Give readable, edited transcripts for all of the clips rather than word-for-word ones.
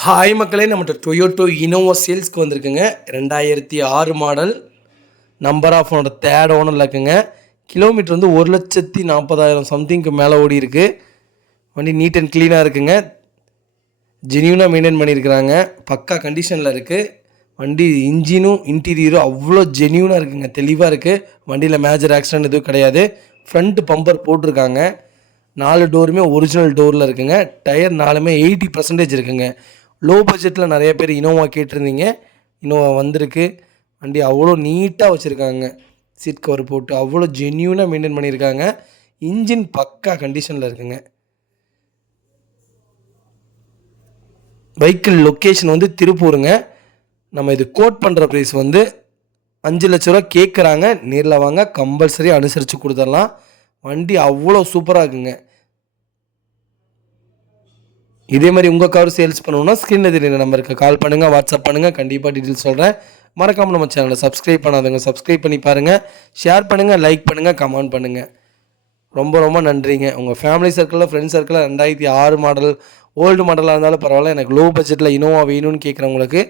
Hi மக்களே, நம்மகிட்ட Toyota Innova சேல்ஸ்க்கு வந்திருக்குங்க. 2006 மாடல். நம்பர் ஆஃப் ஓனோட தேர்ட் ஓனரில் இருக்குங்க. கிலோமீட்டர் வந்து 1,40,000 சம்திங்க்கு மேலே ஓடி இருக்கு. வண்டி நீட் அண்ட் க்ளீனாக இருக்குங்க. ஜென்யூனாக மெயின்டைன் பண்ணியிருக்கிறாங்க. பக்கா கண்டிஷனில் இருக்குது. வண்டி இன்ஜினும் இன்டீரியரும் அவ்வளோ ஜென்யூனாக இருக்குங்க. தெளிவாக இருக்குது. வண்டியில் மேஜர் ஆக்சிடென்ட் எதுவும் கிடையாது. ஃப்ரண்ட் பம்பர் போட்டிருக்காங்க. 4 டோருமே ஒரிஜினல் டோரில் இருக்குங்க. டயர் 4மே 80% இருக்குங்க. லோ பட்ஜெட்டில் நிறைய பேர் இனோவா கேட்டிருந்தீங்க. இனோவா வந்திருக்கு. வண்டி அவ்வளோ நீட்டாக வச்சுருக்காங்க. சீட் கவர் போட்டு அவ்வளோ ஜென்யூனாக மெயின்டைன் பண்ணியிருக்காங்க. இன்ஜின் பக்கா கண்டிஷனில் இருக்குங்க. வெஹிக்கிள் லொக்கேஷன் வந்து திருப்பூருங்க. நம்ம இது கோட் பண்ணுற ப்ரைஸ் வந்து 5 லட்ச ரூபா கேட்குறாங்க. நேரில் வாங்க, கம்பல்சரி அனுசரித்து கொடுத்துடலாம். வண்டி அவ்வளோ சூப்பராக இருக்குங்க. இதே மாதிரி உங்கள் கார் சேல்ஸ் பண்ணணுன்னா ஸ்க்ரீனில் தெரியுற நம்பருக்கு கால் பண்ணுங்கள், வாட்ஸ்அப் பண்ணுங்கள். கண்டிப்பாக டீட்டெயில்ஸ் சொல்கிறேன். மறக்காமல் நம்ம சேனலை சப்ஸ்கிரைப் பண்ணாதவங்க சப்ஸ்கிரைப் பண்ணி பாருங்கள். ஷேர் பண்ணுங்கள், லைக் பண்ணுங்கள், கமெண்ட் பண்ணுங்கள். ரொம்ப ரொம்ப நன்றிங்க. உங்கள் ஃபேமிலி சர்க்கிளில், ஃப்ரெண்ட்ஸ் சர்க்கிளில் 2006 மாடல் ஓல்டு மாடலாக இருந்தாலும் பரவாயில்ல, எனக்கு லோ பட்ஜெட்டில் இனோவா வேணும்னு கேட்குறவங்களுக்கு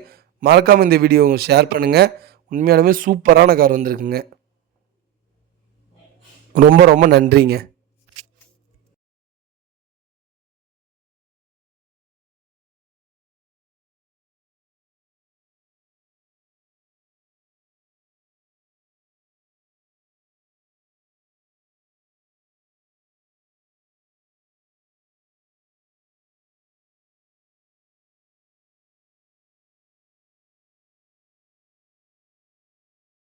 மறக்காமல் இந்த வீடியோ ஷேர் பண்ணுங்கள். உண்மையாலுமே சூப்பரான கார் வந்திருக்குங்க. ரொம்ப ரொம்ப நன்றிங்க.